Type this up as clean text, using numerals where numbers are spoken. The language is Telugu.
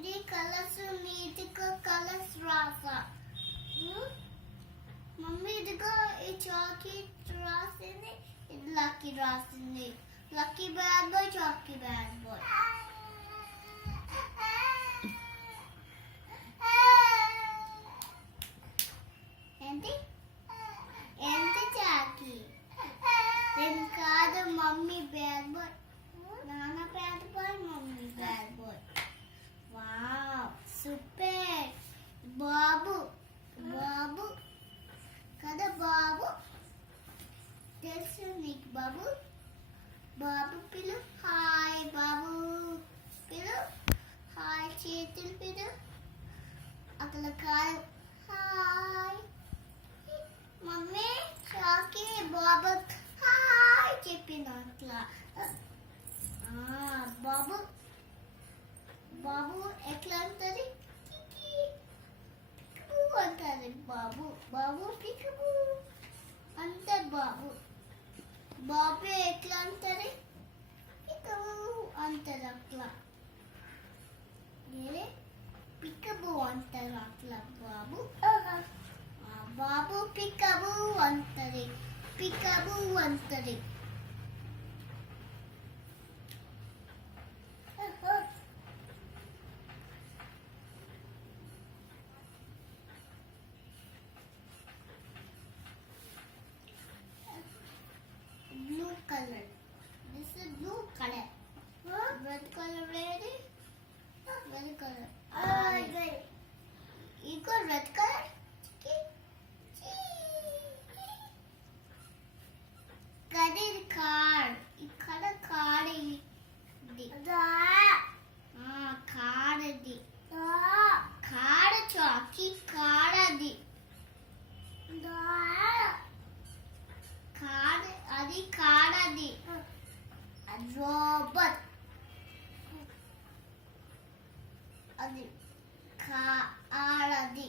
ఇది కలర్స్ నీట్గా కలర్స్ రాసా. మమ్మీ ఇదిగో ఈ చాకీ రాసింది, ఇది లక్కీ రాసింది. లక్కీ బ్యాడ్ బాయ్, చాకీ బ్యాడ్ బాయ్. ఏంటి ఏంటి చాకీ? నేను కాదు, మమ్మీ బ్యాడ్ బాయ్, నాన్న bad boy, mummy bad boy. Wow super. బాబు బాబు కదా, బాబు తెలుసు నీకు. బాబు బాబు పిలు, హాయ్ బాబు పిలు, హాయ్ చేతులు పిలు, అక్కడ కాదు హాయ్. మమ్మీ చాకీ బాబు హాయ్ చెప్పిన అట్లా. బాబు బాబు ఎట్లా అంటది? అంటారు బాబు. బాబు పికబు అంటారు బాబు. బాబు ఎట్లా అంటారు? పికబు అంటారు అట్లా. పికబు అంటారు అట్లా బాబు. బాబు పికబు అంటది, పికబు అంటది. Blue color. This is blue color. Red color ready? Red color. Red. You got red color? Got it card. ఇక్కడ card ఇది. card ఇది. card చాకీ card అది. card అది card అది. రోబోట్ అది card అది.